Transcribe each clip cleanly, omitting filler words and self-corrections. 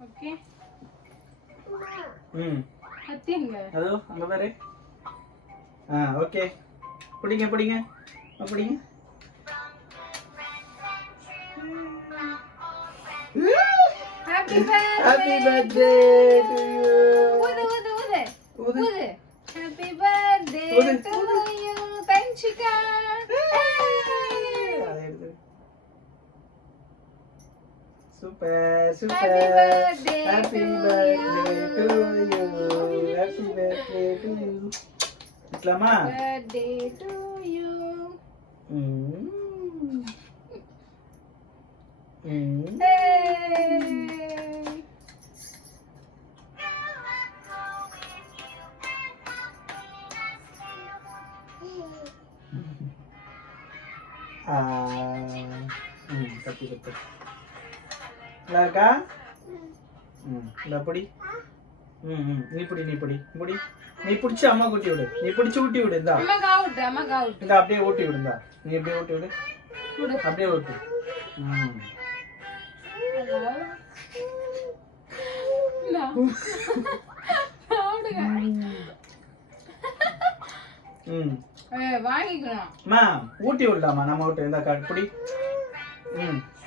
Okay கத்திங்க அதோ அங்க பாரு ஓகே பிடிங்க பிடிங்க பிடிங்க Happy Happy birthday to you. Udu. Happy birthday to you, Tanchika. Super, super. Happy birthday Happy to birthday you. to you. Happy birthday to you. Islama. Birthday to you. Hey. கத்தி கத்து நல்லா இருக்கா இந்த பொடி நீ பிடி நீ பிடி பிடி நீ பிடிச்சி அம்மா ஊட்டி விடு நீ பிடிச்சி ஊட்டி விடு இந்தா இந்த அப்படியே ஊட்டி விடுந்தா நீ அப்படியே ஊட்டி விடு அப்படியே ஊட்டு வாங்கிக்கலாம் ஊட்டி விடலாமா நம்ம ஊட்டு இந்த பிடி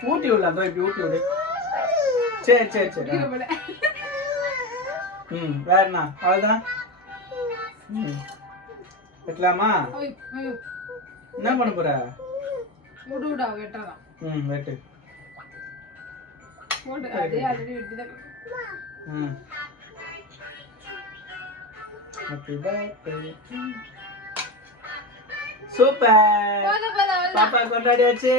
ஊட்டி விடலாம் இப்படி ஊட்டி விடு சரி சரி சரி வேற என்ன அவ்வளவுதான் வைக்கலாமா என்ன பண்ண போற வெட்டு சூப்பர் பாப்பா கொண்டாடியாச்சு